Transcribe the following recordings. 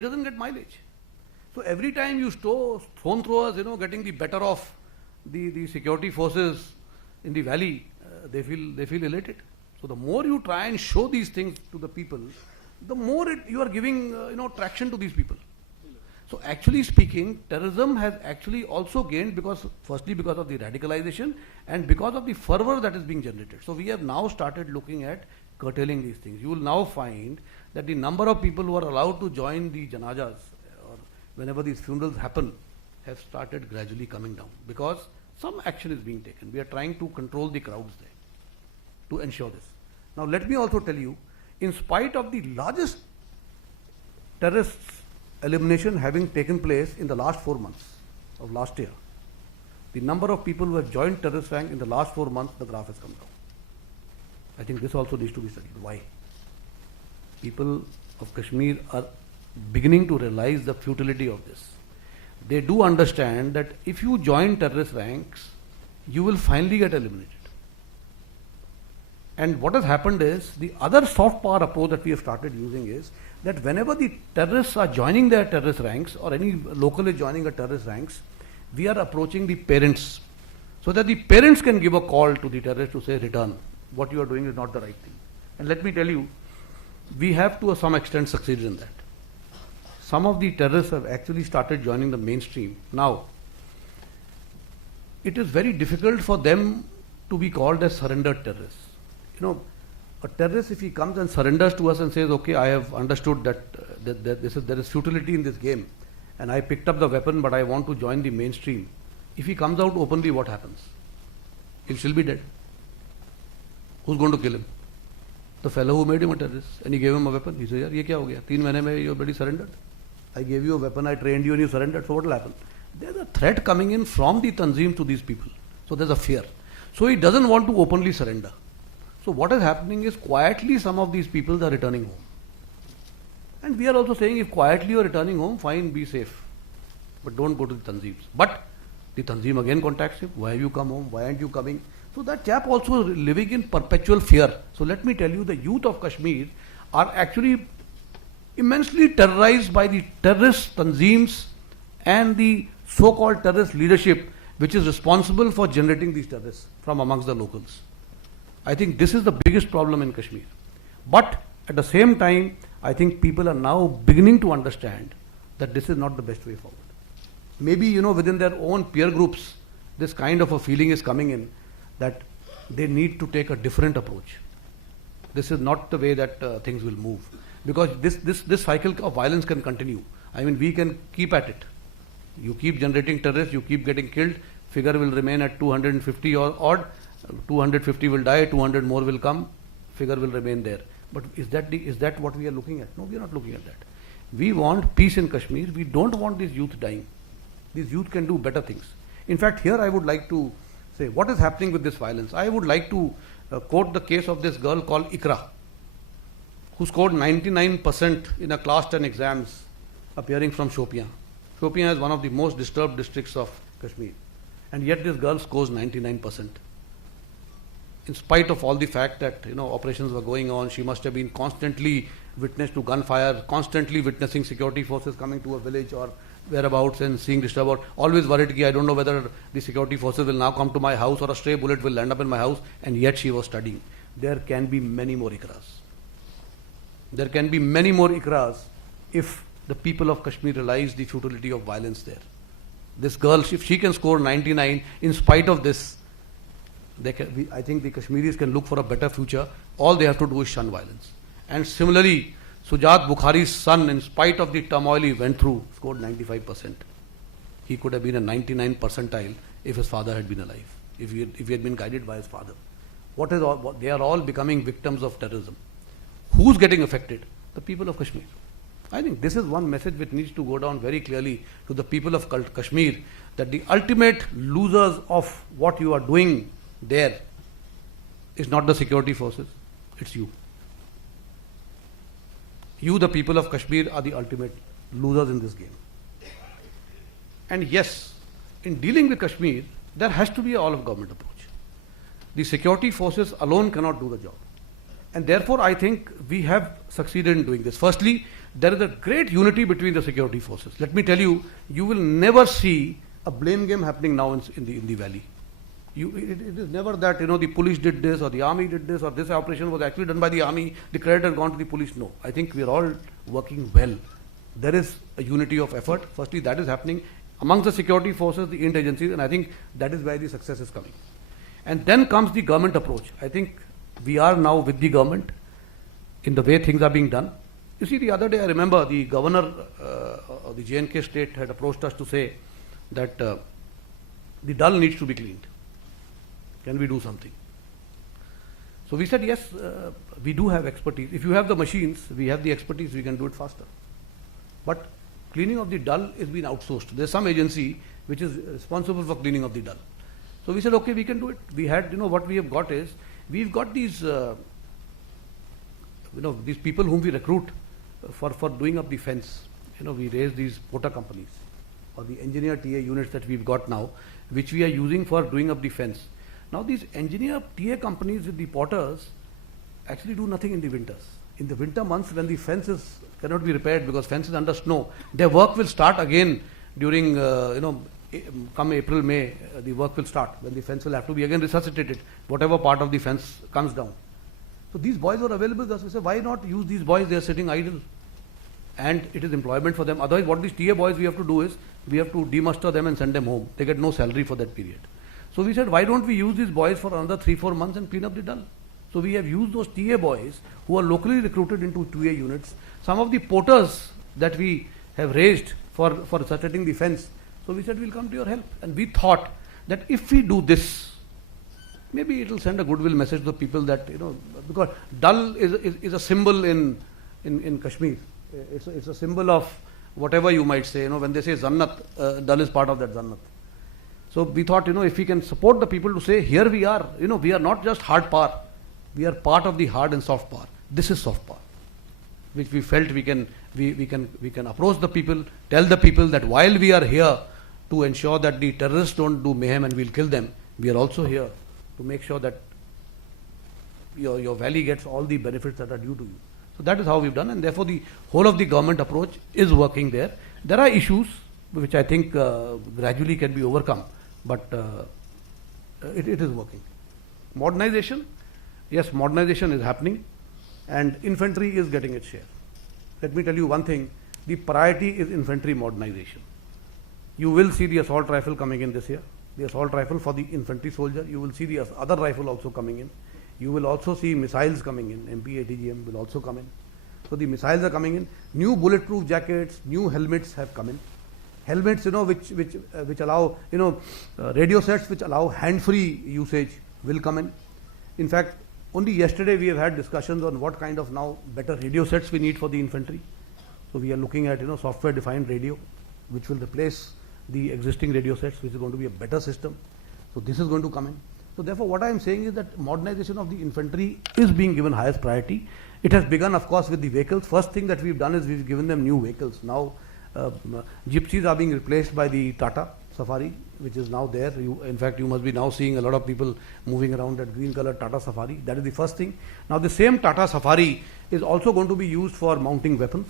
It doesn't get mileage. So every time you stone throwers, getting the better of the security forces in the valley, they feel elated. So the more you try and show these things to the people, the more you are giving traction to these people. So actually speaking, terrorism has actually also gained firstly because of the radicalization and because of the fervor that is being generated. So we have now started looking at curtailing these things. You will now find that the number of people who are allowed to join the janazas or whenever these funerals happen have started gradually coming down because some action is being taken. We are trying to control the crowds there to ensure this. Now let me also tell you, in spite of the largest terrorists elimination having taken place in the last 4 months of last year, the number of people who have joined terrorist rank in the last 4 months, the graph has come down. I think this also needs to be studied. Why? People of Kashmir are beginning to realize the futility of this. They do understand that if you join terrorist ranks, you will finally get eliminated. And what has happened is, the other soft power approach that we have started using is that whenever the terrorists are joining their terrorist ranks or any local is joining a terrorist ranks, we are approaching the parents so that the parents can give a call to the terrorists to say, return. What you are doing is not the right thing. And let me tell you, we have to some extent succeeded in that. Some of the terrorists have actually started joining the mainstream. Now, it is very difficult for them to be called as surrendered terrorists. A terrorist, if he comes and surrenders to us and says, okay, I have understood that there is futility in this game and I picked up the weapon but I want to join the mainstream. If he comes out openly, what happens? He'll still be dead. Who's going to kill him? The fellow who made him a terrorist and he gave him a weapon. He said, yaar, ye kya ho gaya? 3 mahine mein you already surrendered. I gave you a weapon, I trained you and you surrendered. So what will happen? There's a threat coming in from the Tanzeem to these people. So there's a fear. So he doesn't want to openly surrender. So what is happening is quietly some of these people are returning home. And we are also saying if quietly you are returning home, fine, be safe. But don't go to the Tanzeems. But the Tanzeem again contacts him. Why have you come home? Why aren't you coming? So that chap also living in perpetual fear. So let me tell you, the youth of Kashmir are actually immensely terrorized by the terrorist Tanzeems and the so-called terrorist leadership which is responsible for generating these terrorists from amongst the locals. I think this is the biggest problem in Kashmir. But at the same time, I think people are now beginning to understand that this is not the best way forward. Maybe, within their own peer groups, this kind of a feeling is coming in that they need to take a different approach. This is not the way that things will move. Because this cycle of violence can continue. I mean, we can keep at it. You keep generating terrorists, you keep getting killed, figure will remain at 250 or odd. 250 will die, 200 more will come, figure will remain there. But is that what we are looking at? No, we are not looking at that. We want peace in Kashmir. We don't want these youth dying. These youth can do better things. In fact, here I would like to say what is happening with this violence. I would like to quote the case of this girl called Ikra, who scored 99% in a class 10 exams appearing from Shopian. Shopian is one of the most disturbed districts of Kashmir. And yet this girl scores 99%. In spite of all the fact that operations were going on, she must have been constantly witness to gunfire, constantly witnessing security forces coming to a village or whereabouts and seeing disturbed. Always worried that I don't know whether the security forces will now come to my house or a stray bullet will land up in my house, and yet she was studying. There can be many more Ikras. There can be many more Ikras if the people of Kashmir realize the futility of violence there. This girl, if she can score 99 in spite of this, I think the Kashmiris can look for a better future. All they have to do is shun violence. And similarly, Sujat Bukhari's son, in spite of the turmoil he went through, scored 95%. He could have been a 99 percentile if his father had been alive, if he had been guided by his father. They are all becoming victims of terrorism. Who's getting affected? The people of Kashmir. I think this is one message which needs to go down very clearly to the people of Kashmir, that the ultimate losers of what you are doing there is not the security forces, it's you. You, the people of Kashmir, are the ultimate losers in this game. And yes, in dealing with Kashmir, there has to be an all-of-government approach. The security forces alone cannot do the job. And therefore, I think we have succeeded in doing this. Firstly, there is a great unity between the security forces. Let me tell you, you will never see a blame game happening now in the valley. It is never that, the police did this or the army did this or this operation was actually done by the army, the credit has gone to the police. No, I think we are all working well. There is a unity of effort. Firstly, that is happening amongst the security forces, the agencies, and I think that is where the success is coming. And then comes the government approach. I think we are now with the government in the way things are being done. You see, the other day I remember the governor of the J&K state had approached us to say that the dull needs to be cleaned. Can we do something? So we said, yes, we do have expertise. If you have the machines, we have the expertise, we can do it faster. But cleaning of the dull is being outsourced. There's some agency which is responsible for cleaning of the dull. So we said, okay, we can do it. We had, what we have got is, we've got these, these people whom we recruit for doing up the fence. We raise these porter companies or the engineer TA units that we've got now, which we are using for doing up the fence. Now these engineer TA companies with the porters actually do nothing in the winters. In the winter months when the fence cannot be repaired because fence is under snow, their work will start again during, come April, May, the work will start when the fence will have to be again resuscitated, whatever part of the fence comes down. So these boys were available with us. We said, why not use these boys? They are sitting idle. And it is employment for them. Otherwise, what these TA boys we have to do is, we have to demuster them and send them home. They get no salary for that period. So we said, why don't we use these boys for another 3-4 months and clean up the dull? So we have used those TA boys who are locally recruited into 2A units. Some of the porters that we have raised for resuscitating the fence. So we said, we'll come to your help. And we thought that if we do this, maybe it will send a goodwill message to the people that, because dull is a symbol in Kashmir. It's a symbol of whatever you might say. When they say Zannat, dull is part of that Zannat. So we thought, if we can support the people to say, here we are, we are not just hard power. We are part of the hard and soft power. This is soft power, which we felt we can approach the people, tell the people that while we are here to ensure that the terrorists don't do mayhem and we'll kill them, we are also here to make sure that your valley gets all the benefits that are due to you. So that is how we've done, and therefore the whole of the government approach is working there. There are issues which I think gradually can be overcome, but it is working. Modernization, yes, modernization is happening and infantry is getting its share. Let me tell you one thing, the priority is infantry modernization. You will see the assault rifle coming in this year, the assault rifle for the infantry soldier. You will see the other rifle also coming in. You will also see missiles coming in. MP ATGM will also come in. So the missiles are coming in. New bulletproof jackets, new helmets have come in. Helmets, which allow, radio sets which allow hand-free usage will come in. In fact, only yesterday we have had discussions on what kind of now better radio sets we need for the infantry. So we are looking at, software-defined radio, which will replace the existing radio sets, which is going to be a better system. So this is going to come in. So therefore, what I am saying is that modernization of the infantry is being given highest priority. It has begun, of course, with the vehicles. First thing that we've done is we've given them new vehicles. Now, gypsies are being replaced by the Tata Safari, which is now there. In fact, you must be now seeing a lot of people moving around that green colored Tata Safari. That is the first thing. Now, the same Tata Safari is also going to be used for mounting weapons.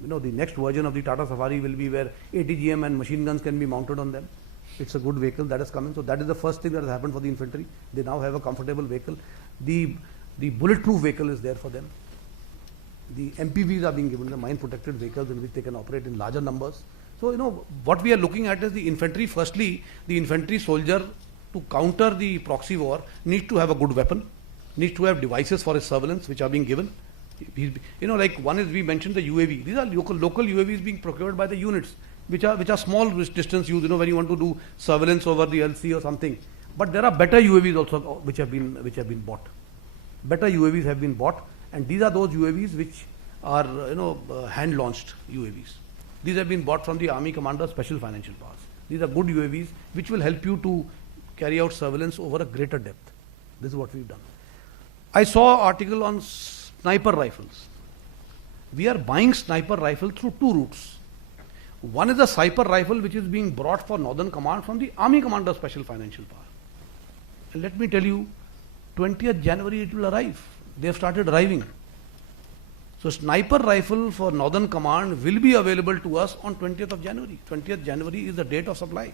The next version of the Tata Safari will be where ATGM and machine guns can be mounted on them. It's a good vehicle that is coming. So that is the first thing that has happened for the infantry. They now have a comfortable vehicle. The bulletproof vehicle is there for them. The MPVs are being given, the mine protected vehicles in which they can operate in larger numbers. So, what we are looking at is the infantry. Firstly, the infantry soldier, to counter the proxy war, needs to have a good weapon, needs to have devices for his surveillance which are being given. Like one is, we mentioned the UAV. These are local UAVs being procured by the units, which are small distance use, when you want to do surveillance over the LC or something. But there are better UAVs also which have been bought. Better UAVs have been bought, and these are those UAVs which are hand launched UAVs. These have been bought from the Army Commander Special Financial Powers. These are good UAVs which will help you to carry out surveillance over a greater depth. This is what we've done. I saw an article on sniper rifles. We are buying sniper rifles through two routes. One is a sniper rifle which is being brought for Northern Command from the Army Commander Special Financial Power. And let me tell you, 20th January it will arrive. They have started arriving. So sniper rifle for Northern Command will be available to us on 20th of January. 20th January is the date of supply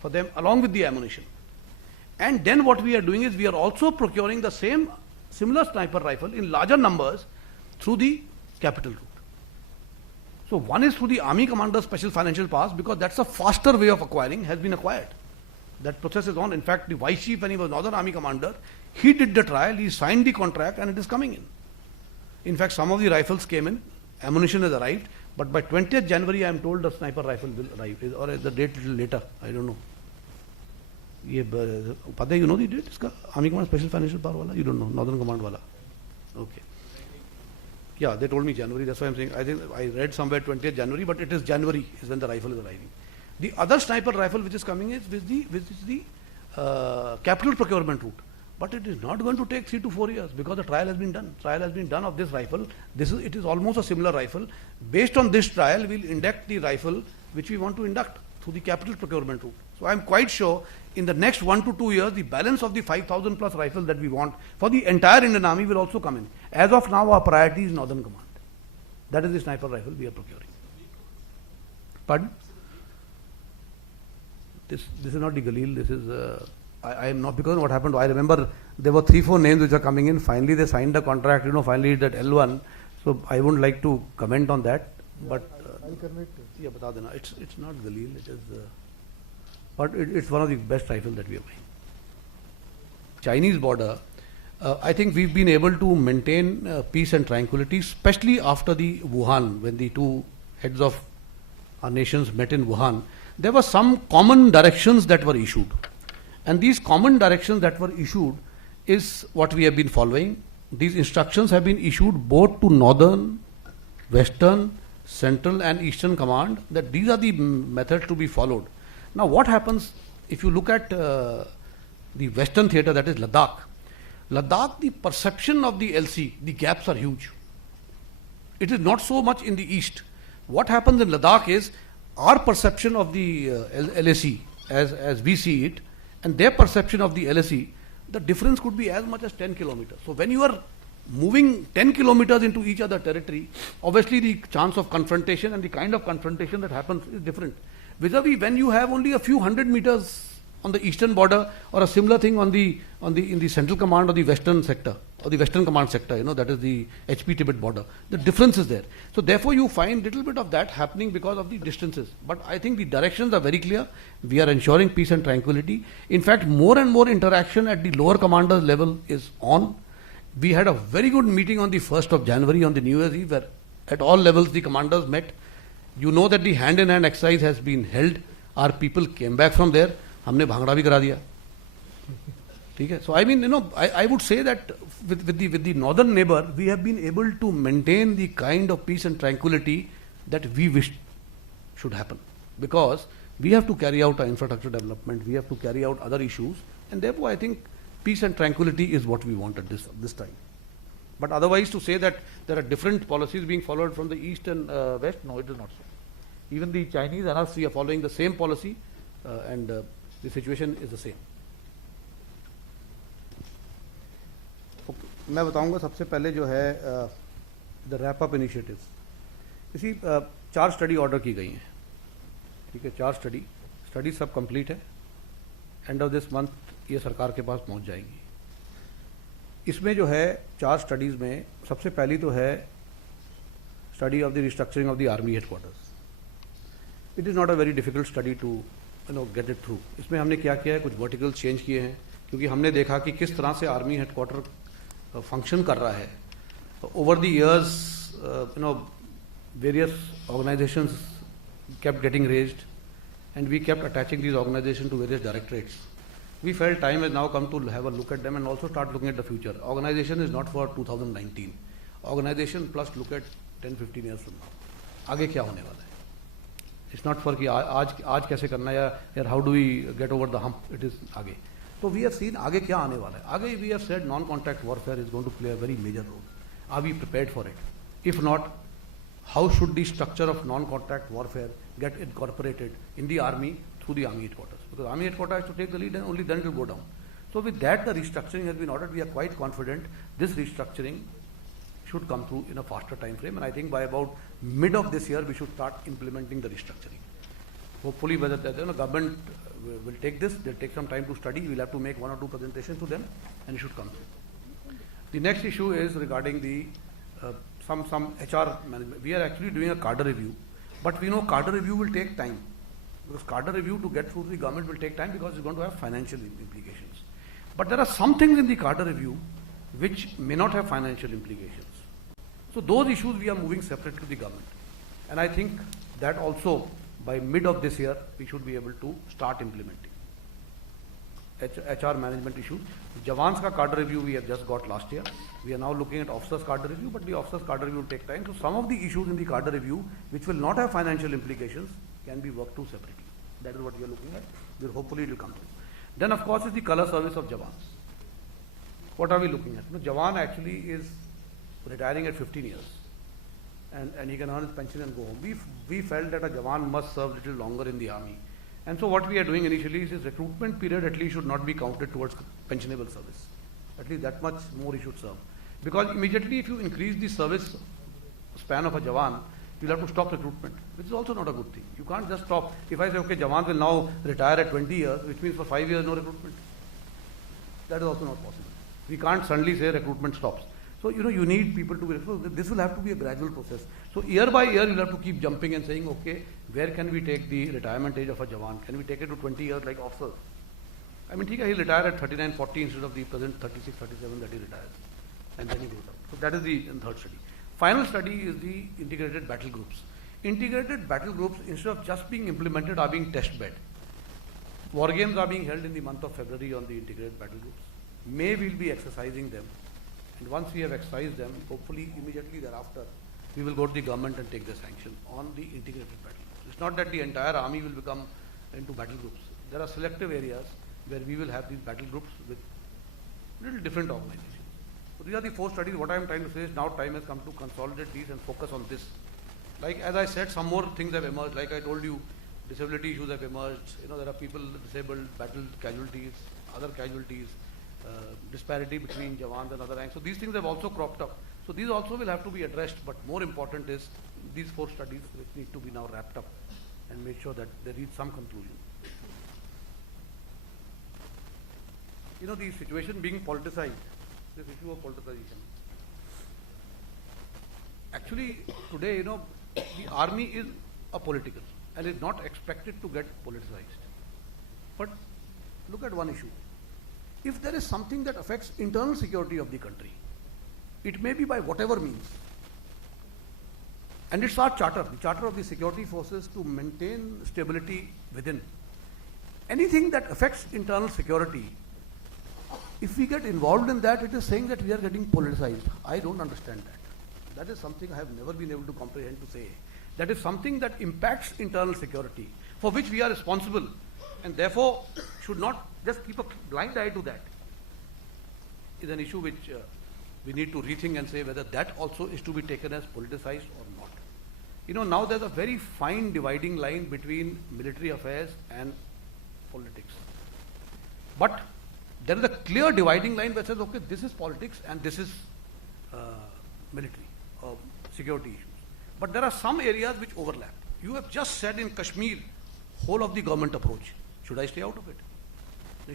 for them along with the ammunition. And then what we are doing is we are also procuring the similar sniper rifle in larger numbers through the capital route. So one is through the Army Commander's Special Financial Pass, because that's a faster way of acquiring, has been acquired. That process is on. In fact, the Vice Chief, when he was Northern Army Commander, he did the trial, he signed the contract, and it is coming in. In fact, some of the rifles came in, ammunition has arrived, but by 20th January, I am told the sniper rifle will arrive, or the date little later, I don't know. You know the date? Iska? Army Command Special Financial Power wala? You don't know, Northern Command wala. Okay. Yeah, they told me January, that's why I'm saying, I think I read somewhere 20th January, but it is January is when the rifle is arriving. The other sniper rifle which is coming is with the capital procurement route. But it is not going to take 3 to 4 years because the trial has been done. Trial has been done of this rifle. It is almost a similar rifle. Based on this trial, we'll induct the rifle which we want to induct through the capital procurement route. So I'm quite sure in the next 1 to 2 years, the balance of the 5,000 plus rifles that we want for the entire Indian Army will also come in. As of now, our priority is Northern Command. That is the sniper rifle we are procuring. Pardon? This is not the Galil. This is I am not, because what happened. I remember there were 3-4 names which are coming in. Finally, they signed the contract. Finally that L1. So I wouldn't like to comment on that. But I'll connect. Yeah, bata dena. It's not Galil. It is, but it's one of the best rifles that we are buying. Chinese border. I think we've been able to maintain peace and tranquility, especially after the Wuhan, when the two heads of our nations met in Wuhan. There were some common directions that were issued. And these common directions that were issued is what we have been following. These instructions have been issued both to Northern, Western, Central and Eastern Command, that these are the methods to be followed. Now what happens if you look at the Western theatre, that is Ladakh. Ladakh, the perception of the LC, the gaps are huge. It is not so much in the East. What happens in Ladakh is our perception of the LAC as we see it, and their perception of the LSE, the difference could be as much as 10 kilometers. So when you are moving 10 kilometers into each other territory, obviously the chance of confrontation and the kind of confrontation that happens is different. Vis-a-vis when you have only a few hundred meters on the eastern border, or a similar thing in the Central Command or the Western sector, or the Western Command sector, that is the HP Tibet border. The difference is there. So therefore you find little bit of that happening because of the distances. But I think the directions are very clear. We are ensuring peace and tranquility. In fact, more and more interaction at the lower commanders level is on. We had a very good meeting on the 1st of January on the New Year's Eve, where at all levels the commanders met. You know that the hand-in-hand exercise has been held. Our people came back from there. हमने भांगड़ा भी करा दिया. ठीक है. So I mean, I would say that with the northern neighbor, we have been able to maintain the kind of peace and tranquility that we wish should happen, because we have to carry out our infrastructure development, we have to carry out other issues, and therefore I think peace and tranquility is what we want at this time. But otherwise, to say that there are different policies being followed from the east and west, no, it is not so. Even the Chinese and us, we are following the same policy, and the situation is the same. मैं बताऊंगा सबसे पहले जो है the wrap up initiatives. इसी 4 study order की गई हैं. ठीक है, 4 स्टडी सब कंप्लीट है. एंड ऑफ दिस मंथ ये सरकार के पास पहुंच जाएगी. इसमें जो है 4 स्टडीज में सबसे पहली तो है study of the restructuring of the army headquarters. It is not a very difficult study to get it through. इसमें हमने क्या किया है, कुछ वर्टिकल चेंज किए हैं, क्योंकि हमने देखा कि किस तरह से आर्मी हेडक्वार्टर फंक्शन कर रहा है. Over the years various organisations kept getting raised, and we kept attaching these organizations to various directorates. We felt time has now come to have a look at them and also start looking at the future. Organization is not for 2019. Organization plus look at 10-15 years from now. आगे क्या होने वाला है. It's not for कि आज कैसे करना है, या how do we get over the hump. It is आगे. So we have seen आगे क्या आने वाला है. आगे we have said non-contact warfare is going to play a very major role. Are we prepared for it? If not, how should the structure of non-contact warfare get incorporated in the army through the army headquarters? Because army headquarters has to take the lead, and only then it will go down. So with that, the restructuring has been ordered. We are quite confident this restructuring should come through in a faster time frame, and I think by about mid of this year we should start implementing the restructuring. Hopefully, whether the government will take this, they'll take some time to study. We'll have to make 1 or 2 presentations to them, and it should come through. The next issue is regarding the some HR management. We are actually doing a cadre review, but we know cadre review will take time, because cadre review to get through the government will take time, because it's going to have financial implications. But there are some things in the cadre review which may not have financial implications. So those issues we are moving separate to the government, and I think that also by mid of this year we should be able to start implementing. HR management issues. Jawans ka cadre review we have just got last year. We are now looking at officers cadre review, but the officers cadre review will take time. So some of the issues in the cadre review which will not have financial implications can be worked to separately. That is what we are looking at. Well, hopefully it will come through. Then of course is the color service of Jawans. What are we looking at? No, Jawan actually is retiring at 15 years. And he can earn his pension and go home. We felt that a Jawan must serve a little longer in the army. And so what we are doing initially is his recruitment period at least should not be counted towards pensionable service. At least that much more he should serve. Because immediately if you increase the service span of a Jawan, you'll have to stop recruitment, which is also not a good thing. You can't just stop. If I say, okay, Jawan will now retire at 20 years, which means for 5 years no recruitment. That is also not possible. We can't suddenly say recruitment stops. So, you need people to be, so this will have to be a gradual process. So, year by year, you'll have to keep jumping and saying, okay, where can we take the retirement age of a Jawan? Can we take it to 20 years like officers? I mean, he'll retire at 39, 40 instead of the present 36, 37 that he retires. And then he goes out. So, that is the third study. Final study is the integrated battle groups. Integrated battle groups, instead of just being implemented, are being test bed. War games are being held in the month of February on the integrated battle groups. May we'll be exercising them. And once we have exercised them, hopefully immediately thereafter, we will go to the government and take the sanction on the integrated battle groups. It's not that the entire army will become into battle groups. There are selective areas where we will have these battle groups with little different organizations. So these are the 4 studies. What I am trying to say is now time has come to consolidate these and focus on this. Like as I said, some more things have emerged. Like I told you, disability issues have emerged. There are people disabled, battle casualties, other casualties. Disparity between Jawans and other ranks. So these things have also cropped up. So these also will have to be addressed, but more important is these 4 studies which need to be now wrapped up and make sure that they reach some conclusion. The situation being politicized, this issue of politicization. Actually, today, the army is apolitical and is not expected to get politicized. But look at one issue. If there is something that affects internal security of the country, it may be by whatever means. And it's our charter, the charter of the security forces, to maintain stability within. Anything that affects internal security, if we get involved in that, it is saying that we are getting politicized. I don't understand that. That is something I have never been able to comprehend to say. That is something that impacts internal security, for which we are responsible, and therefore should not just keep a blind eye to that. Is an issue which we need to rethink and say whether that also is to be taken as politicized or not. Now there's a very fine dividing line between military affairs and politics. But there is a clear dividing line that says, okay, this is politics and this is military or security issues. But there are some areas which overlap. You have just said in Kashmir, whole of the government approach. Should I stay out of it?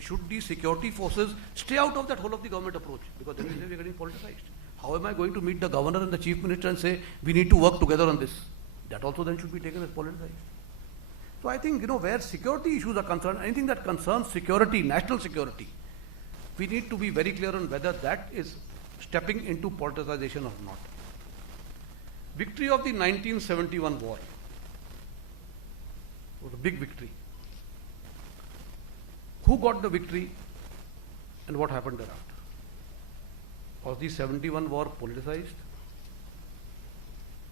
Should the security forces stay out of that whole of the government approach? Because then we say we are getting politicized. How am I going to meet the governor and the chief minister and say we need to work together on this? That also then should be taken as politicized. So I think, where security issues are concerned, anything that concerns security, national security, we need to be very clear on whether that is stepping into politicization or not. Victory of the 1971 war was a big victory. Who got the victory and what happened thereafter? Was the 71 war politicized?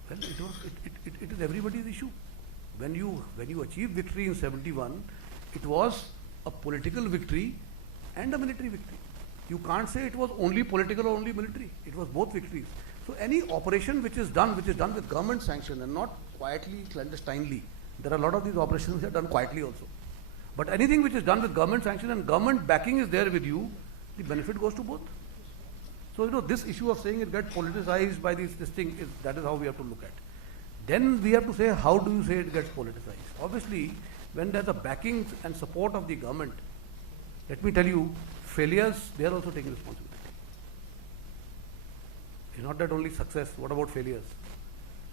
Well, it is everybody's issue. When you achieved victory in 71, it was a political victory and a military victory. You can't say it was only political or only military. It was both victories. So any operation which is done with government sanction and not quietly, clandestinely. There are a lot of these operations which are done quietly also. But anything which is done with government sanction and government backing is there with you, the benefit goes to both. So, this issue of saying it gets politicized by this thing, that is how we have to look at. Then we have to say, how do you say it gets politicized? Obviously, when there's a backing and support of the government, let me tell you, failures, they are also taking responsibility. It's not that only success, what about failures?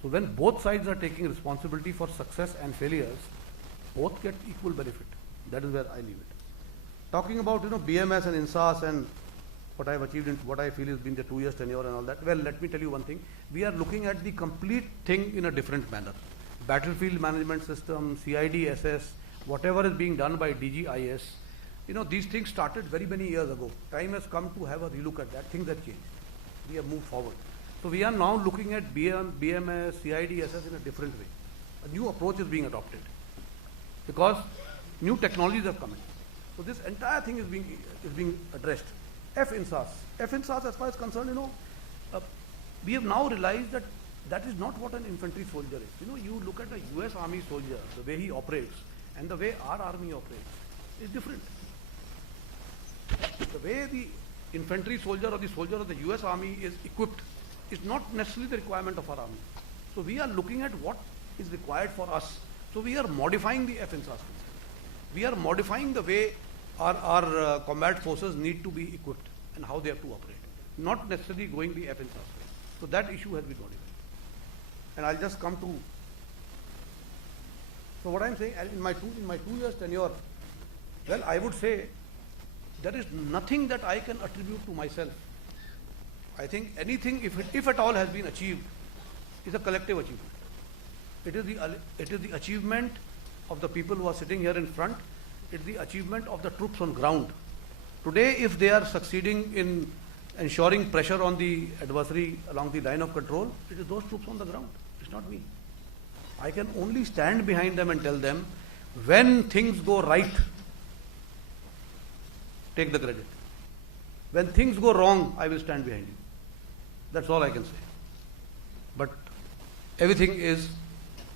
So when both sides are taking responsibility for success and failures, both get equal benefit. That is where I leave it. Talking about, BMS and INSAS and what I've achieved in what I feel has been the 2 years tenure and all that. Well, let me tell you one thing. We are looking at the complete thing in a different manner. Battlefield management system, CIDSS, whatever is being done by DGIS, these things started very many years ago. Time has come to have a relook at that. Things have changed. We have moved forward. So we are now looking at BMS, CIDSS in a different way. A new approach is being adopted because new technologies have come in. So this entire thing is being addressed. F-INSAS, as far as concerned, we have now realized that that is not what an infantry soldier is. You look at a US Army soldier, the way he operates, and the way our army operates is different. The way the infantry soldier or the soldier of the US Army is equipped is not necessarily the requirement of our army. So we are looking at what is required for us. So we are modifying the F-INSAS concept. We are modifying the way our combat forces need to be equipped and how they have to operate, not necessarily going the F-INSAS way. So that issue has been modified. And I'll just come to. So what I'm saying, in my 2 years tenure, well, I would say there is nothing that I can attribute to myself. I think anything, if at all, has been achieved, is a collective achievement. It is the achievement of the people who are sitting here in front. It's the achievement of the troops on ground. Today, if they are succeeding in ensuring pressure on the adversary along the line of control, it is those troops on the ground. It's not me. I can only stand behind them and tell them, when things go right, take the credit. When things go wrong, I will stand behind you. That's all I can say. But everything is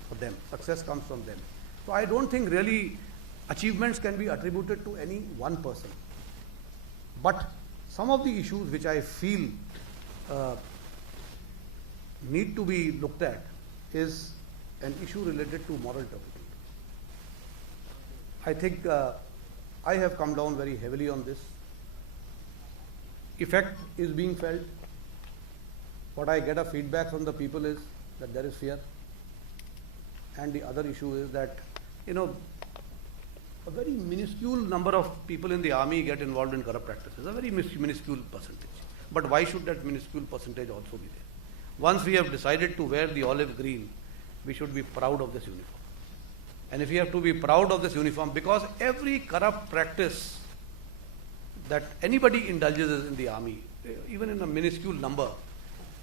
for them. Success comes from them. So I don't think really achievements can be attributed to any one person. But some of the issues which I feel need to be looked at is an issue related to moral turpitude. I think I have come down very heavily on this. Effect is being felt. What I get a feedback from the people is that there is fear. And the other issue is that, a very minuscule number of people in the army get involved in corrupt practices, a very minuscule percentage. But why should that minuscule percentage also be there? Once we have decided to wear the olive green, we should be proud of this uniform. And if we have to be proud of this uniform, because every corrupt practice that anybody indulges in the army, even in a minuscule number,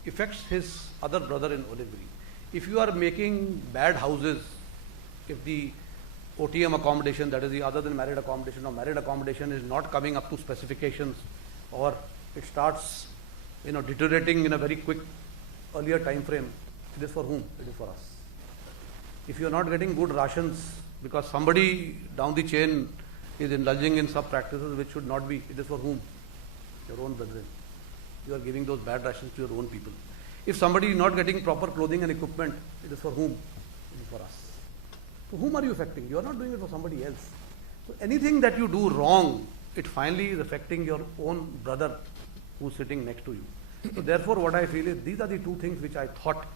affects his other brother in olive green. If you are making bad houses, if the OTM accommodation, that is the other than married accommodation, or married accommodation is not coming up to specifications, or it starts deteriorating in a very quick earlier time frame, it is for whom? It is for us. If you are not getting good rations because somebody down the chain is indulging in some practices which should not be, it is for whom? Your own brethren. You are giving those bad rations to your own people. If somebody is not getting proper clothing and equipment, it is for whom? It is for us. So whom are you affecting? You are not doing it for somebody else. So anything that you do wrong, it finally is affecting your own brother who is sitting next to you. So therefore what I feel is these are the two things which I thought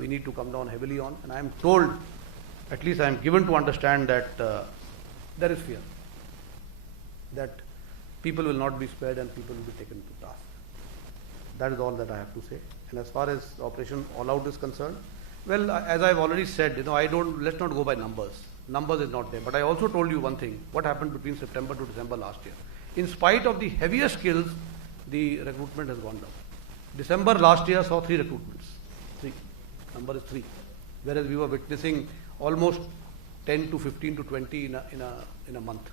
we need to come down heavily on. And I am told, at least I am given to understand that there is fear. That people will not be spared and people will be taken to task. That is all that I have to say. And as far as Operation All Out is concerned, well, as I've already said, let's not go by numbers. Numbers is not there. But I also told you one thing, what happened between September to December last year. In spite of the heaviest skills, the recruitment has gone down. December last year saw 3 recruitments. 3. Number is 3. Whereas we were witnessing almost 10 to 15 to 20 in a month.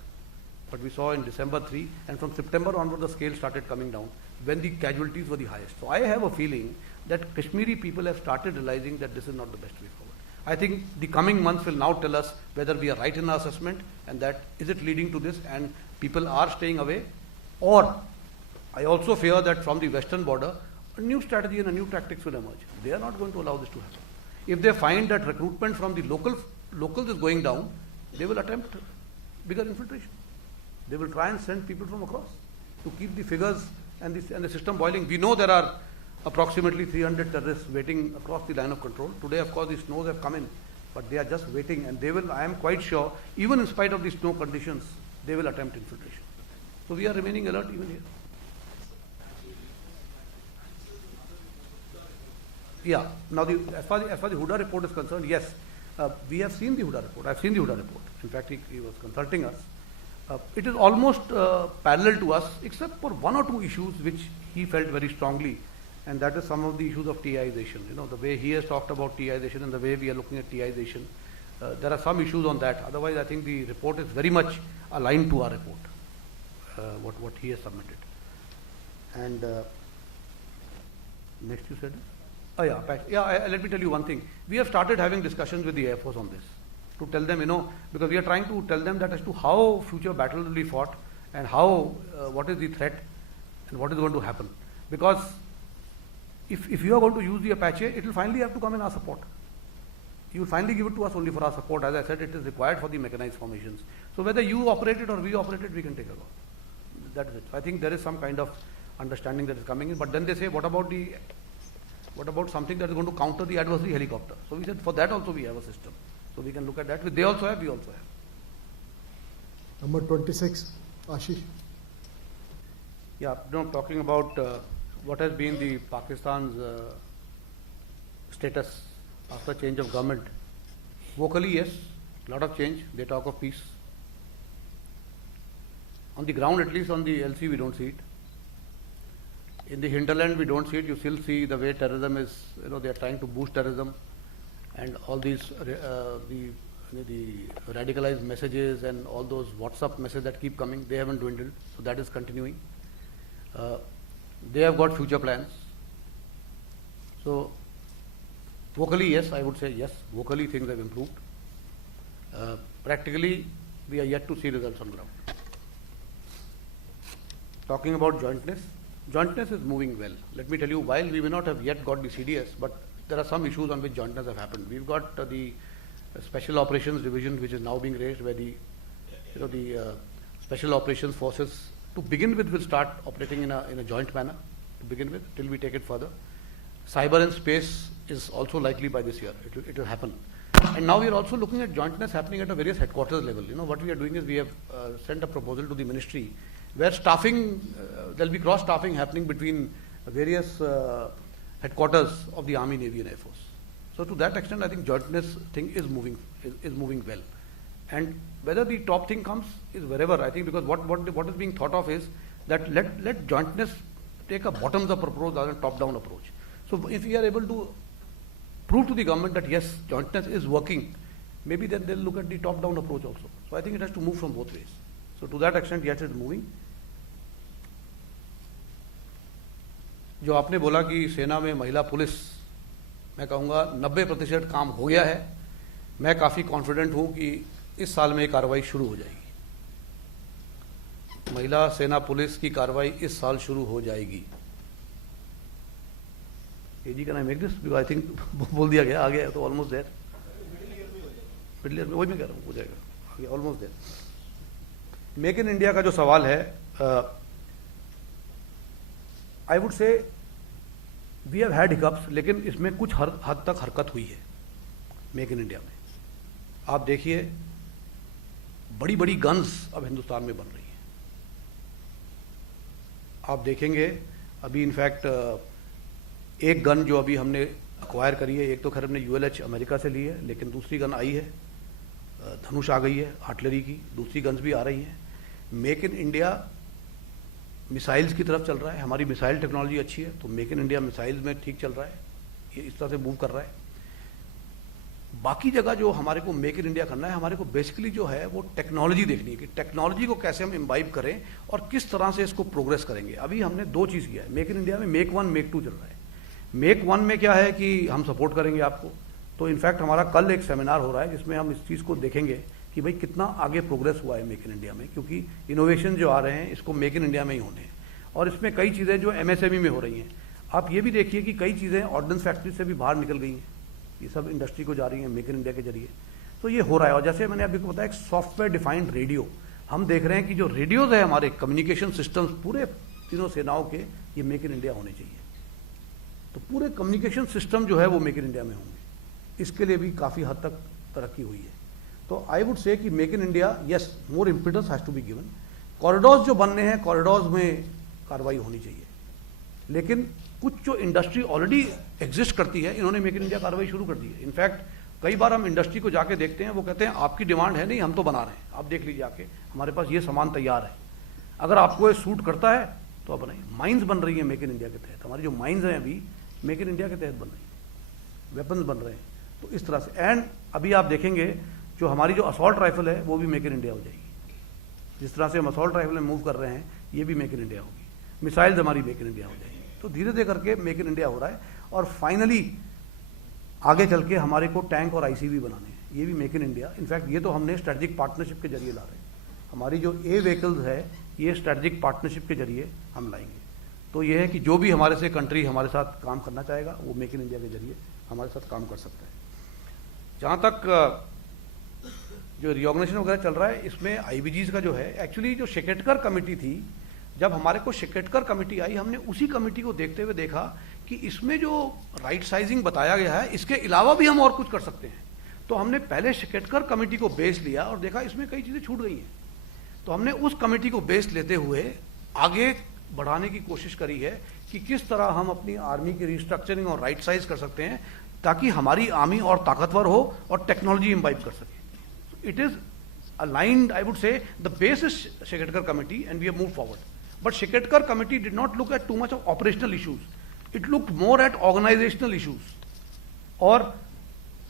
But we saw in December 3, and from September onward the scale started coming down when the casualties were the highest. So I have a feeling that Kashmiri people have started realizing that this is not the best way forward. I think the coming months will now tell us whether we are right in our assessment and that is it leading to this and people are staying away, or I also fear that from the western border, a new strategy and a new tactics will emerge. They are not going to allow this to happen. If they find that recruitment from the locals is going down, they will attempt bigger infiltration. They will try and send people from across to keep the figures and the system boiling. We know there are approximately 300 terrorists waiting across the line of control. Today, of course, the snows have come in, but they are just waiting, and they will, I am quite sure, even in spite of the snow conditions, they will attempt infiltration. So we are remaining alert even here. Yeah. Now, as far as the Huda report is concerned, yes, we have seen the Huda report. I have seen the Huda report. In fact, he was consulting us. It is almost parallel to us, except for one or two issues which he felt very strongly, and that is some of the issues of TIization. You know, the way he has talked about TIization and the way we are looking at TIization. There are some issues on that. Otherwise, I think the report is very much aligned to our report, what he has submitted. And next you said? Oh yeah, let me tell you one thing. We have started having discussions with the Air Force on this to tell them, you know, because we are trying to tell them that as to how future battles will be fought and how, what is the threat and what is going to happen. Because if you are going to use the Apache, it will finally have to come in our support. You will finally give it to us only for our support. As I said, it is required for the mechanized formations. So whether you operate it or we operate it, we can take a call. That is it. I think there is some kind of understanding that is coming in. But then they say, what about something that is going to counter the adversary helicopter? So we said, for that also we have a system. So we can look at that. They also have, we also have. Number 26, Ashish. Yeah, talking about what has been the Pakistan's status after change of government. Vocally, yes, a lot of change. They talk of peace. On the ground, at least on the LC, we don't see it. In the hinterland, we don't see it. You still see the way terrorism is, you know, they are trying to boost terrorism, and all these the radicalized messages and all those WhatsApp messages that keep coming, they haven't dwindled. So that is continuing. They have got future plans. So vocally, yes, I would say yes. Vocally, things have improved. Practically, we are yet to see results on ground. Talking about jointness. Jointness is moving well. Let me tell you, while we may not have yet got the CDS, but there are some issues on which jointness have happened. We've got the Special Operations Division, which is now being raised, where the Special Operations Forces, to begin with, will start operating in a joint manner, to begin with, till we take it further. Cyber and space is also likely by this year. It will happen. And now we are also looking at jointness happening at a various headquarters level. You know, what we are doing is we have sent a proposal to the ministry where staffing, there will be cross-staffing happening between various headquarters of the Army, Navy and Air Force. So to that extent, I think jointness thing is moving well. And whether the top thing comes is wherever, I think, because what is being thought of is that let jointness take a bottoms-up approach rather than top-down approach. So if we are able to prove to the government that yes, jointness is working, maybe then they'll look at the top-down approach also. So I think it has to move from both ways. So to that extent, yes, it is moving. जो आपने बोला कि सेना में महिला police, मैं कहूँगा 90% काम हो गया है. मैं काफ़ी कॉन्फिडेंट हूँ कि इस साल में कार्रवाई शुरू हो जाएगी. महिला सेना पुलिस की कार्रवाई इस साल शुरू हो जाएगी. एजी can I make this because I think बोल दिया गया, आ गया तो ऑलमोस्ट देयर. मिडिल ईयर में वही मैं कह रहा हूँ, हो जाएगा, आ गया almost there. Make in India का जो सवाल है, I would say we have had hiccups, लेकिन इसमें कुछ हद तक हरकत हुई है मेक इन इंडिया में. आप देखिए, बड़ी बड़ी गन्स अब हिंदुस्तान में बन रही हैं. आप देखेंगे अभी इनफैक्ट एक गन जो अभी हमने अक्वायर करी है, एक तो खैर हमने ULH अमेरिका से ली है, लेकिन दूसरी गन आई है, धनुष आ गई है आर्टिलरी की, दूसरी गन्स भी आ रही हैं. मेक इन इंडिया मिसाइल्स की तरफ चल रहा है. हमारी मिसाइल टेक्नोलॉजी अच्छी है, तो मेक इन इंडिया मिसाइल्स में ठीक चल रहा है, ये इस तरह से मूव कर रहा है. बाकी जगह जो हमारे को मेक इन इंडिया करना है, हमारे को बेसिकली जो है वो टेक्नोलॉजी देखनी है कि टेक्नोलॉजी को कैसे हम इम्बाइब करें और किस तरह से इसको प्रोग्रेस करेंगे. अभी हमने दो चीज़ किया है मेक इन इंडिया में. मेक 1 मेक 2 चल रहा है. मेक 1 में क्या है कि हम सपोर्ट करेंगे आपको. तो इनफैक्ट हमारा कल एक सेमिनार हो रहा है जिसमें हम इस चीज़ को देखेंगे कि भाई कितना आगे प्रोग्रेस हुआ है मेक इन इंडिया में, क्योंकि इनोवेशन जो आ रहे हैं इसको मेक इन इंडिया में ही होने हैं. और इसमें कई चीज़ें जो MSME में हो रही हैं। आप ये भी देखिए कि कई चीज़ें ऑर्डिनेंस फैक्ट्री से भी बाहर निकल गई हैं, ये सब इंडस्ट्री को जा रही हैं मेक इन इंडिया के जरिए। तो ये हो रहा है। और जैसे मैंने अभी को बताया, एक सॉफ्टवेयर डिफाइंड रेडियो हम देख रहे हैं कि जो रेडियोज है हमारे कम्युनिकेशन सिस्टम्स पूरे तीनों सेनाओं के, ये मेक इन इंडिया होने चाहिए। तो पूरे कम्युनिकेशन सिस्टम जो है वो मेक इन इंडिया में होंगे। इसके लिए भी काफ़ी हद तक तरक्की हुई है। तो आई वुड से कि make in India, yes, more impetus has to be given. Corridors जो बनने हैं, कॉरिडोर्स में कार्रवाई होनी चाहिए। लेकिन कुछ जो इंडस्ट्री ऑलरेडी एग्जिस्ट करती है, इन्होंने मेक इन इंडिया कार्रवाई शुरू कर दी है। इनफैक्ट कई बार हम इंडस्ट्री को जाके देखते हैं, वो कहते हैं आपकी डिमांड है नहीं, हम तो बना रहे हैं, आप देख लीजिए आके, हमारे पास ये सामान तैयार है, अगर आपको ये सूट करता है तो आप बनाइए। माइंस बन रही है मेक इन इंडिया के तहत, हमारी जो माइंस हैं अभी मेक इन इंडिया के तहत बन रही है, वेपन्स बन रहे हैं। तो इस तरह से, एंड अभी आप देखेंगे जो हमारी जो असॉल्ट राइफल है वो भी मेक इन इंडिया हो जाएगी। जिस तरह से हम असॉल्ट राइफल में मूव कर रहे हैं, ये भी मेक इन इंडिया होगी। मिसाइल्स हमारी मेक इन इंडिया हो जाएगी। तो धीरे धीरे करके मेक इन इंडिया हो रहा है। और फाइनली आगे चल के हमारे को टैंक और ICV बनाने हैं, ये भी मेक इन इंडिया। इनफैक्ट ये तो हमने स्ट्रेटेजिक पार्टनरशिप के जरिए ला रहे हैं। हमारी जो व्हीकल्स है, ये स्ट्रेटेजिक पार्टनरशिप के जरिए हम लाएंगे। तो ये है कि जो भी हमारे से कंट्री हमारे साथ काम करना चाहेगा, वो मेक इन इंडिया के जरिए हमारे साथ काम कर सकता है। जहाँ तक जो रिऑर्गेनाइजेशन वगैरह चल रहा है, इसमें IBGs का जो है, एक्चुअली जो शेकेटकर कमेटी थी, जब हमारे को शेकेटकर कमेटी आई, हमने उसी कमेटी को देखते हुए देखा कि इसमें जो राइट साइजिंग बताया गया है, इसके अलावा भी हम और कुछ कर सकते हैं। तो हमने पहले शेकेटकर कमेटी को बेस लिया और देखा इसमें कई चीज़ें छूट गई हैं। तो हमने उस कमेटी को बेस लेते हुए आगे बढ़ाने की कोशिश करी है कि किस तरह हम अपनी आर्मी की रिस्ट्रक्चरिंग और राइट साइज कर सकते हैं, ताकि हमारी आर्मी और ताकतवर हो और टेक्नोलॉजी इम्बाइब कर सके। It is aligned, I would say, the base is Sheketkar committee and we have moved forward. But Sheketkar committee did not look at too much of operational issues. It looked more at organizational issues or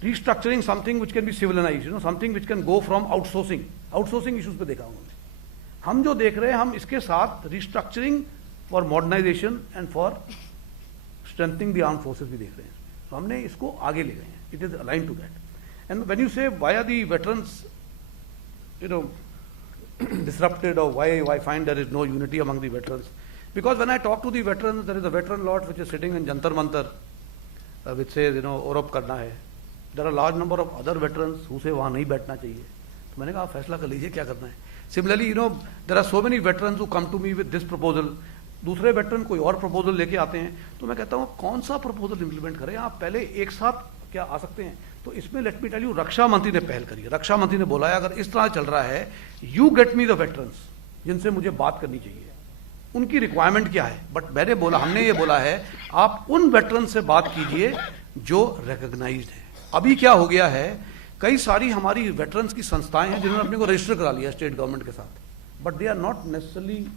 restructuring something which can be civilized, something which can go from outsourcing. Outsourcing issues पे देखा उन्होंने। हम जो देख रहे हैं, हम इसके साथ restructuring for modernization and for strengthening the armed forces भी देख रहे हैं। तो हमने इसको आगे ले गए हैं। It is aligned to that. And when you say why are the veterans disrupted, or why I find there is no unity among the veterans, because when I talk to the veterans, there is a veteran lot which is sitting in Jantar Mantar, which says Europe करना है. There are a large number of other veterans who say वहाँ नहीं बैठना चाहिए. तो मैंने कहा आप फैसला कर लीजिए क्या करना है. Similarly, there are so many veterans who come to me with this proposal. दूसरे वेटरन कोई और प्रपोजल लेके आते हैं, तो मैं कहता हूँ कौन सा प्रपोजल इंप्लीमेंट करें, आप पहले एक साथ क्या आ सकते हैं. तो इसमें लेट मी टेल यू, रक्षा मंत्री ने पहल करी. रक्षा मंत्री ने बोला है अगर इस तरह चल रहा है, you get me the veterans जिनसे मुझे बात करनी चाहिए, उनकी रिक्वायरमेंट क्या है. बट मैंने बोला, हमने ये बोला है आप उन वेटरन से बात कीजिए जो रिकॉग्नाइज्ड है. अभी क्या हो गया है, कई सारी हमारी वेटरन्स की संस्थाएं हैं जिन्होंने अपने को रजिस्टर करा लिया स्टेट गवर्नमेंट के साथ, but they are not necessarily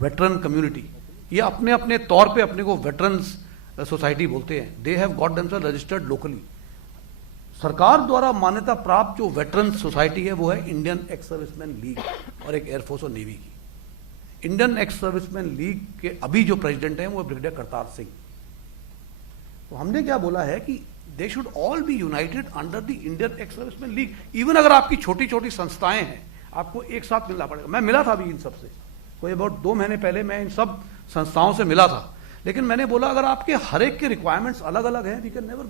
veteran community. ये अपने अपने तौर पे अपने को वेटरन्स सोसाइटी बोलते हैं. They have got themselves registered locally. सरकार द्वारा मान्यता प्राप्त जो वेटरन सोसाइटी है वो है इंडियन एक्स सर्विसमैन लीग और एक एयरफोर्स और नेवी की. इंडियन एक्स सर्विसमैन लीग के अभी जो प्रेसिडेंट हैं वो ब्रिगेडियर करतार सिंह. तो हमने क्या बोला है कि they should all be united under the Indian ex serviceman league. Even अगर आपकी छोटी छोटी संस्थाएं हैं, आपको एक साथ मिलना पड़ेगा. मैं मिला था अभी इन सबसे, कोई अबाउट 2 महीने पहले मैं इन सब संस्थाओं से मिला था. लेकिन मैंने बोला अगर आपके हर एक के रिक्वायरमेंट्स अलग अलग हैं, we can never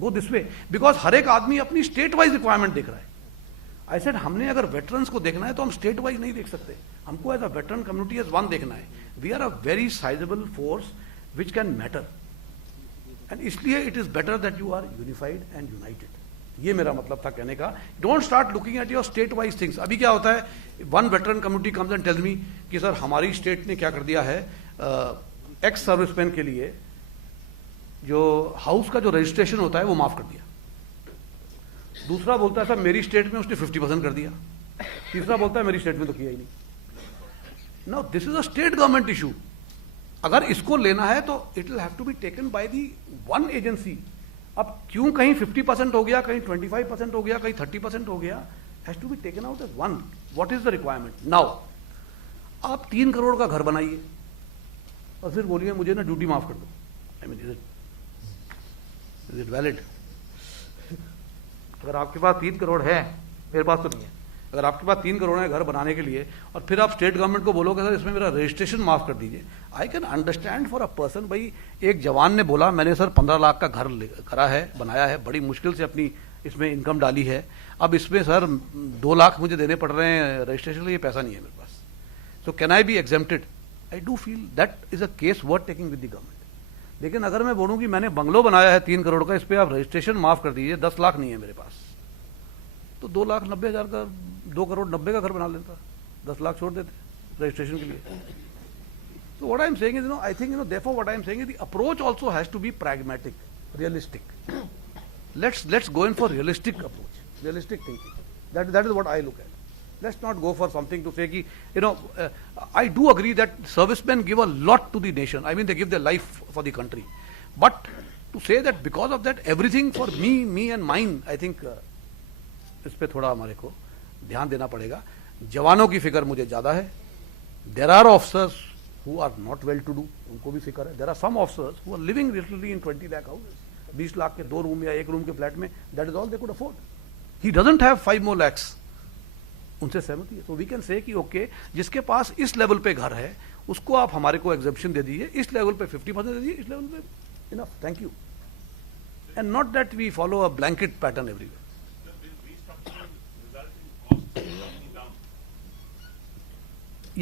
go this way, because हर एक आदमी अपनी स्टेट वाइज रिक्वायरमेंट देख रहा है. आई सेड हमने अगर वेटरन्स को देखना है तो हम स्टेट वाइज नहीं देख सकते, हमको as a veteran community as one देखना है. We are a very sizeable force which can matter, and इसलिए it is better that you are unified and united. ये मेरा मतलब था कहने का. Don't start looking at your state wise things. अभी क्या होता है, one veteran community comes and tells me कि सर हमारी स्टेट ने क्या कर दिया है, एक्स सर्विसमैन के लिए जो हाउस का जो रजिस्ट्रेशन होता है वो माफ कर दिया. दूसरा बोलता है सर मेरी स्टेट में उसने 50% कर दिया. तीसरा बोलता है मेरी स्टेट में तो किया ही नहीं. Now this is a state government issue. अगर इसको लेना है तो it will have to be taken by the one agency. अब क्यों कहीं 50% हो गया, कहीं 25% हो गया, कहीं 30% हो गया, has to be taken out as one. What is the requirement. Now आप 3 करोड़ का घर बनाइए और फिर बोलिए मुझे ना ड्यूटी माफ कर दो. I mean is it valid. अगर आपके पास 3 करोड़ है, मेरे पास तो नहीं है, अगर आपके पास 3 करोड़ है घर बनाने के लिए और फिर आप स्टेट गवर्नमेंट को बोलोगे सर इसमें मेरा रजिस्ट्रेशन माफ कर दीजिए, I can understand for a person, भाई एक जवान ने बोला मैंने सर 15 लाख का घर करा है, बनाया है, बड़ी मुश्किल से अपनी इसमें इनकम डाली है, अब इसमें सर 2 लाख मुझे देने पड़ रहे हैं रजिस्ट्रेशन के लिए, पैसा नहीं है मेरे पास, so can I be exempted? I do feel that is a case worth taking with the government. लेकिन अगर मैं बोलूँ कि मैंने बंगलो बनाया है 3 करोड़ का, इस पर आप रजिस्ट्रेशन माफ कर दीजिए, 10 लाख नहीं है मेरे पास, तो 2,90,000 का 2 करोड़ 90 का घर बना लेता, 10 लाख छोड़ देते रजिस्ट्रेशन के लिए। So what I am saying is, I think, therefore what I am saying is the approach also has to be pragmatic, realistic. Let's go in for realistic approach, realistic thinking. That is what I look at. Let's not go for something to say, I do agree that servicemen give a lot to the nation. I mean, they give their life for the country. But to say that because of that, everything for me and mine, I think, इस पे थोड़ा हमारे को ध्यान देना पड़ेगा। जवानों की फिक्र मुझे ज्यादा है। There are officers who are not well to do, उनको भी फिक्र है। There are some officers who are living literally in 20 lakh houses, 20 lakh के 2 रूम या 1 रूम के फ्लैट में, that is all they could afford. He doesn't have 5 more lakhs. उनसे सहमति है। So we can say कि okay, जिसके पास इस लेवल पे घर है, उसको आप हमारे को एग्जेप्शन दे दीजिए, इस लेवल पे 50% दे दीजिए, इस लेवल पे enough, thank you. And not that we follow a blanket pattern everywhere.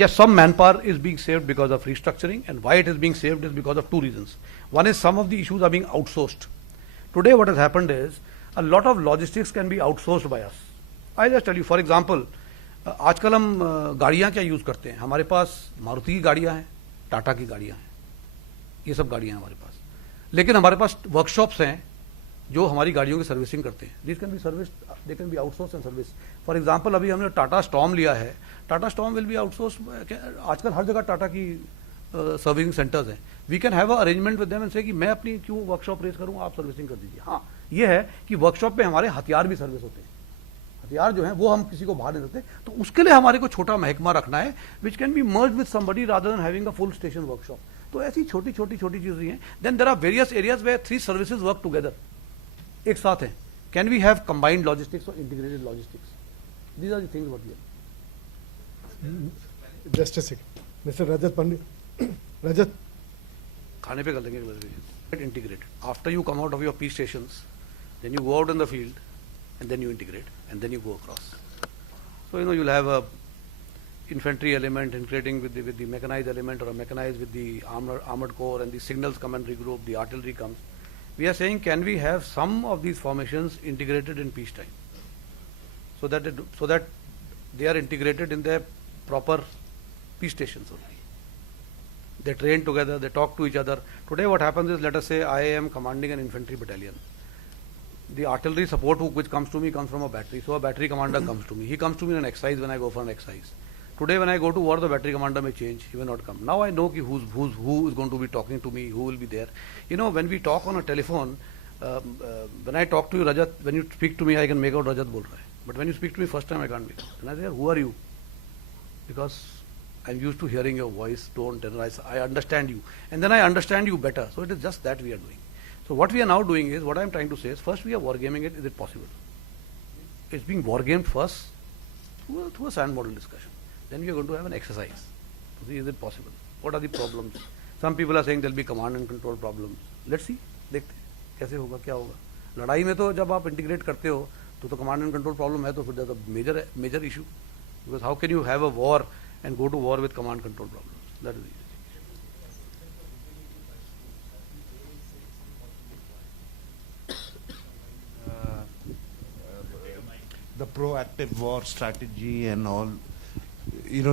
Yes, some manpower is being saved because of restructuring, and why it is being saved is because of 2 reasons. One is some of the issues are being outsourced. Today what has happened is a lot of logistics can be outsourced by us. I just tell you, for example, आजकल हम गाड़ियाँ क्या use करते हैं, हमारे पास मारुति की गाड़ियाँ हैं, टाटा की गाड़ियाँ हैं, ये सब गाड़ियाँ हैं हमारे पास, लेकिन हमारे पास वर्कशॉप्स हैं जो हमारी गाड़ियों की सर्विसिंग करते हैं. This can be service, they can be outsource and service. For example अभी हमने टाटा स्टॉर्म लिया है, Tata storm will be outsource. आजकल हर जगह टाटा की सर्विसिंग सेंटर्स हैं. We can have a arrangement with them and say कि मैं अपनी क्यों वर्कशॉप रेस करूँ, आप सर्विसिंग कर दीजिए. हाँ, ये है कि वर्कशॉप पे हमारे हथियार भी सर्विस होते हैं. हथियार जो है वो हम किसी को बाहर नहीं देते, तो उसके लिए हमारे को छोटा महकमा रखना है which can be merge with somebody rather than having a full station workshop. तो ऐसी छोटी छोटी चीजें हैं. Then there are various areas where 3 services work together, एक साथ हैं. Can we have combined logistics और integrated logistics? These are the things what we are. Just a second, mister Rajat Pandit. Rajat, खाने पे कर लेंगे. Integrated after you come out of your P stations, then you go out in the field and then you integrate and then you go across. So you'll have a infantry element integrating with the mechanized element, or a mechanized with the armored core, and the signals come and regroup, the artillery comes. We are saying, can we have some of these formations integrated in peacetime, so that they are integrated in their proper peace stations only. They train together, they talk to each other. Today what happens is, let us say I am commanding an infantry battalion. The artillery support which comes to me comes from a battery. So a battery commander comes to me. He comes to me in an exercise when I go for an exercise. Today when I go to war, the battery commander may change. He may not come. Now I know who is going to be talking to me, who will be there. When we talk on a telephone, when I talk to you, Rajat, when you speak to me, I can make out Rajat bol raha hai. But when you speak to me first time, I can't make out. And I say, who are you? Because I'm used to hearing your voice, tone, tenor. I understand you. And then I understand you better. So it is just that we are doing. So what we are now doing is, what I am trying to say is, first we are wargaming it. Is it possible? It's being wargamed first through a sand model discussion. Then we are going to have an exercise to see, is it possible? What are the problems? Some people are saying there will be command and control problems. Let's see, देखते हैं कैसे होगा, क्या होगा. लड़ाई में तो जब आप इंटीग्रेट करते हो तो कमांड एंड कंट्रोल प्रॉब्लम है, तो फिर major issue. Because how can you have a war and go to war with command control problems? That is the proactive war strategy and all,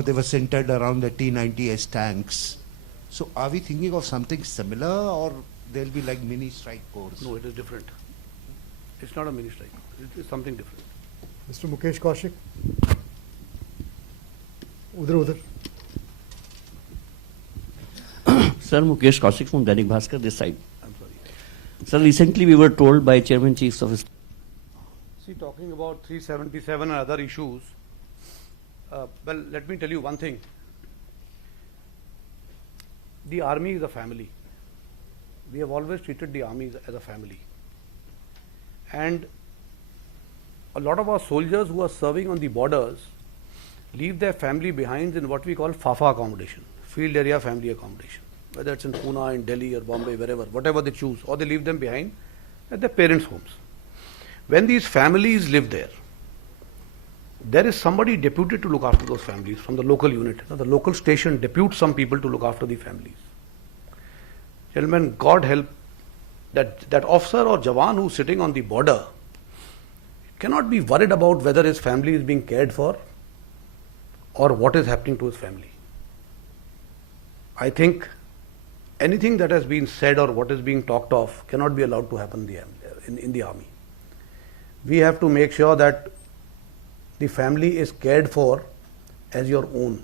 they were centered around the T-90S tanks. So are we thinking of something similar, or there'll be like mini strike corps? No, it is different. It's not a mini strike. It is something different. Mr. Mukesh Kaushik. Udhar. Sir, Mukesh Kaushik from Dainik Bhaskar, this side. I'm sorry. Sir, recently we were told by Chairman Chiefs of Staff. See, talking about 377 and other issues, well, let me tell you one thing. The army is a family. We have always treated the army as a family. And a lot of our soldiers who are serving on the borders leave their family behind in what we call FAFA accommodation, field area family accommodation, whether it's in Pune, in Delhi or Bombay, wherever, whatever they choose, or they leave them behind at their parents' homes. When these families live there, there is somebody deputed to look after those families from the local unit. The local station deputes some people to look after the families. Gentlemen, God help, that officer or Jawan who's sitting on the border cannot be worried about whether his family is being cared for or what is happening to his family. I think anything that has been said or what is being talked of cannot be allowed to happen in the army. We have to make sure that the family is cared for as your own.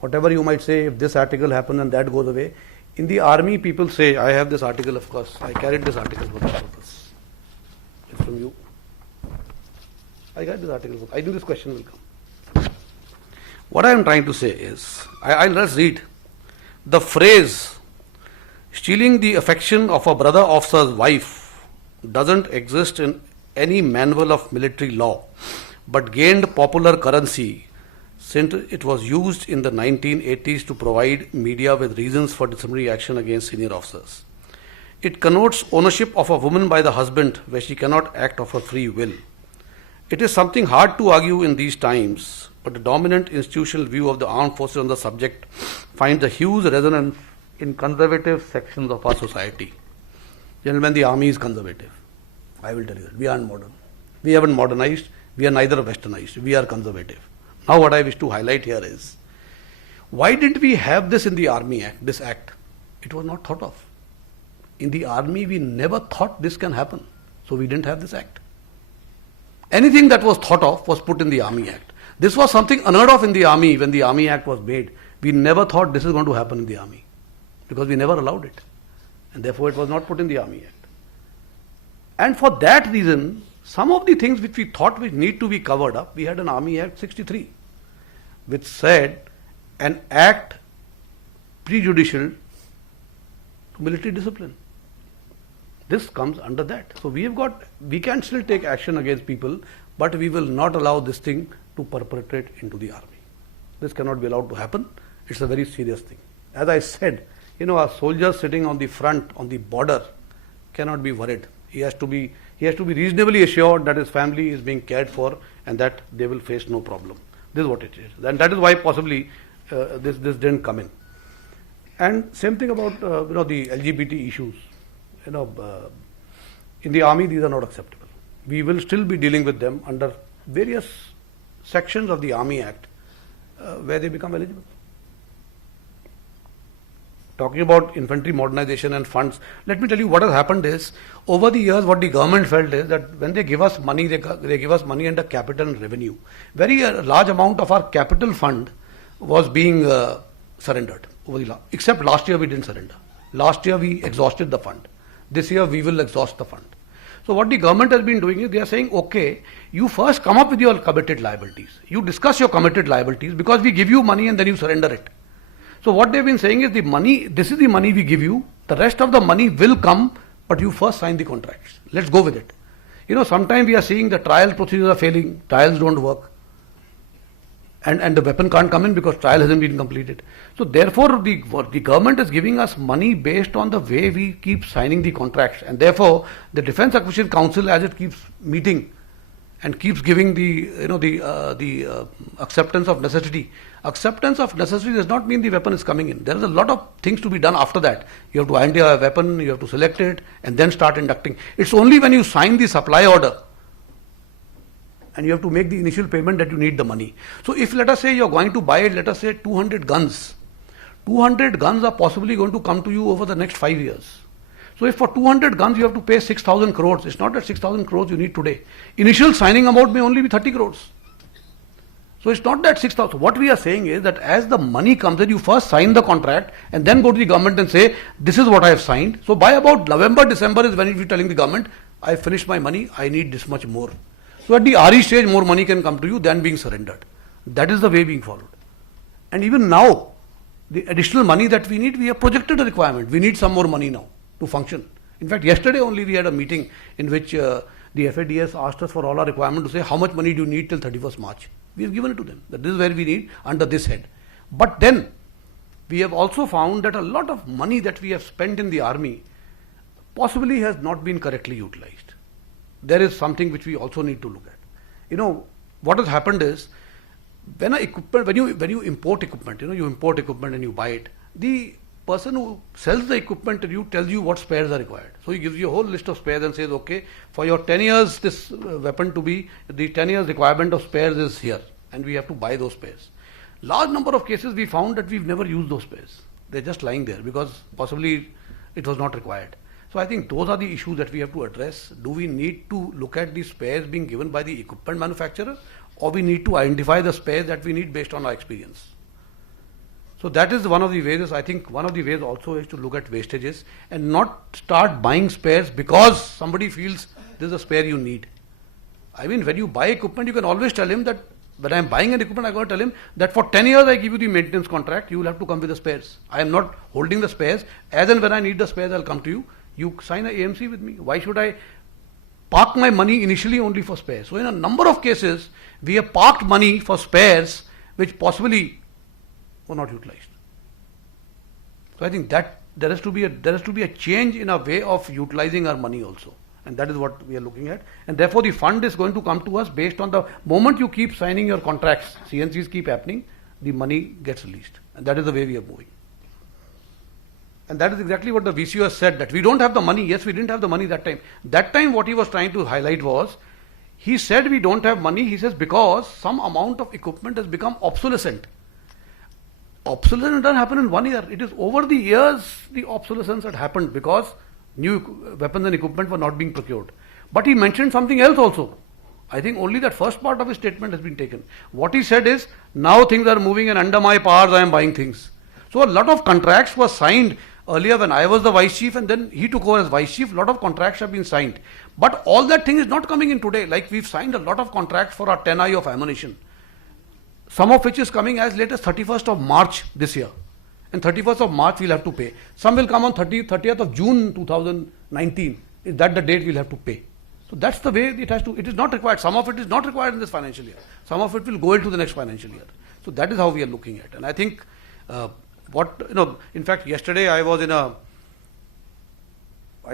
Whatever you might say, if this article happens and that goes away, in the army people say, I have this article, of course, I carried this article for this purpose. It's from you. I got this article. I knew this question will come. What I am trying to say is, I'll just read. The phrase, stealing the affection of a brother officer's wife, doesn't exist in any manual of military law, but gained popular currency since it was used in the 1980s to provide media with reasons for disciplinary action against senior officers. It connotes ownership of a woman by the husband where she cannot act of her free will. It is something hard to argue in these times, but the dominant institutional view of the armed forces on the subject finds a huge resonance in conservative sections of our society. Gentlemen, the army is conservative. I will tell you that. We aren't modern. We haven't modernized. We are neither westernized. We are conservative. Now what I wish to highlight here is, why didn't we have this in the Army Act, this act? It was not thought of. In the army, we never thought this can happen. So we didn't have this act. Anything that was thought of was put in the Army Act. This was something unheard of in the army when the Army Act was made. We never thought this is going to happen in the army because we never allowed it. And therefore it was not put in the Army Act. And for that reason, some of the things which we thought which need to be covered up, we had an Army Act 63, which said an act prejudicial to military discipline. This comes under that. So we can still take action against people, but we will not allow this thing to perpetrate into the army. This cannot be allowed to happen. It's a very serious thing. As I said, a soldier sitting on the front, on the border, cannot be worried. He has to be reasonably assured that his family is being cared for and that they will face no problem. This is what it is. And that is why possibly this didn't come in. And same thing about the LGBT issues. In the army, these are not acceptable. We will still be dealing with them under various sections of the Army Act where they become eligible. Talking about infantry modernization and funds, let me tell you what has happened is, over the years what the government felt is that when they give us money, they give us money under capital and revenue. Very large amount of our capital fund was being surrendered, except last year we didn't surrender. Last year we exhausted the fund. This year we will exhaust the fund. So what the government has been doing is they are saying, okay, you first come up with your committed liabilities. You discuss your committed liabilities because we give you money and then you surrender it. So what they've been saying is this is the money we give you, the rest of the money will come, but you first sign the contracts. Let's go with it. Sometimes we are seeing the trial procedures are failing, trials don't work. And the weapon can't come in because trial hasn't been completed. So therefore the government is giving us money based on the way we keep signing the contracts. And therefore the Defence Acquisition Council, as it keeps meeting and keeps giving the acceptance of necessity. Acceptance of necessity does not mean the weapon is coming in. There is a lot of things to be done after that. You have to identify a weapon, you have to select it, and then start inducting. It's only when you sign the supply order and you have to make the initial payment that you need the money. So if let us say you're going to buy, let us say 200 guns. 200 guns are possibly going to come to you over the next 5 years. So if for 200 guns you have to pay 6,000 crores, it's not that 6,000 crores you need today. Initial signing amount may only be 30 crores. So it's not that 6,000. What we are saying is that as the money comes in, you first sign the contract and then go to the government and say, this is what I have signed. So by about November, December is when you will be telling the government, I finished my money, I need this much more. So at the RE stage, more money can come to you than being surrendered. That is the way being followed. And even now, the additional money that we need, we have projected a requirement. We need some more money now to function. In fact, yesterday only we had a meeting in which The FADS asked us for all our requirement to say how much money do you need till 31st March. We have given it to them. That this is where we need under this head. But then we have also found that a lot of money that we have spent in the army possibly has not been correctly utilized. There is something which we also need to look at. You know, what has happened is when you import equipment, you import equipment and you buy it, the person who sells the equipment to you tells you what spares are required. So he gives you a whole list of spares and says, okay, for your 10 years this weapon to be, the 10 years requirement of spares is here, and we have to buy those spares. Large number of cases we found that we've never used those spares. They're just lying there because possibly it was not required. So I think those are the issues that we have to address. Do we need to look at the spares being given by the equipment manufacturer, or we need to identify the spares that we need based on our experience? So that is one of the ways. I think one of the ways also is to look at wastages and not start buying spares because somebody feels this is a spare you need. I mean, when you buy equipment, you can always tell him that when I am buying an equipment, I got to tell him that for 10 years I give you the maintenance contract, you will have to come with the spares. I am not holding the spares. As and when I need the spares, I'll come to you. You sign an AMC with me. Why should I park my money initially only for spares? So in a number of cases, we have parked money for spares which possibly were not utilized. So I think that there has to be a change in our way of utilizing our money also, and that is what we are looking at. And therefore, the fund is going to come to us based on the moment you keep signing your contracts, CNCs keep happening, the money gets released, and that is the way we are moving. And that is exactly what the VCO has said, that we don't have the money. Yes, we didn't have the money that time. That time what he was trying to highlight was, he said we don't have money, he says because some amount of equipment has become obsolescent. Obsolescence doesn't happen in 1 year. It is over the years the obsolescence had happened because new weapons and equipment were not being procured. But he mentioned something else also. I think only that first part of his statement has been taken. What he said is, now things are moving and under my powers I am buying things. So a lot of contracts were signed earlier when I was the vice chief, and then he took over as vice chief. A lot of contracts have been signed. But all that thing is not coming in today. Like we've signed a lot of contracts for our 10I of ammunition, some of which is coming as late as 31st of March this year. And 31st of March we'll have to pay. Some will come on 30th of June 2019. Is that the date we'll have to pay? So that's the way it has to. It is not required. Some of it is not required in this financial year. Some of it will go into the next financial year. So that is how we are looking at. And I think in fact, yesterday I was in I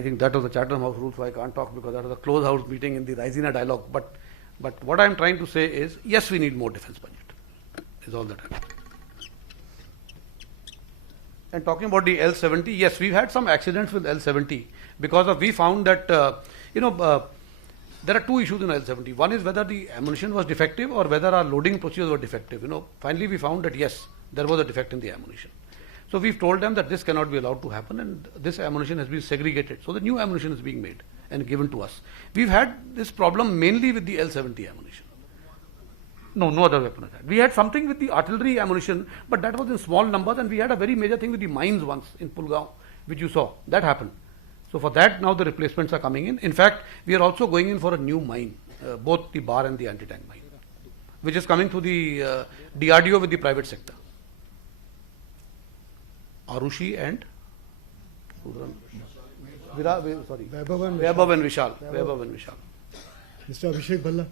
think that was the Chatham House rule, so I can't talk because that was a closed house meeting in the Raisina dialogue. But what I'm trying to say is, yes, we need more defense budget. Is all that I'm. And talking about the L-70, yes, we've had some accidents with L-70 because we found that, there are two issues in L-70. One is whether the ammunition was defective or whether our loading procedures were defective. Finally we found that yes, there was a defect in the ammunition. So we've told them that this cannot be allowed to happen, and this ammunition has been segregated. So the new ammunition is being made and given to us. We've had this problem mainly with the L-70 ammunition. No other weapon has had. We had something with the artillery ammunition, but that was in small numbers, and we had a very major thing with the mines once in Pulgaon, which you saw. That happened. So for that, now the replacements are coming in. In fact, we are also going in for a new mine, both the bar and the anti-tank mine, which is coming through the DRDO with the private sector. Arushi and Vaibhav and Vishal. Mr. Abhishek Bhalla.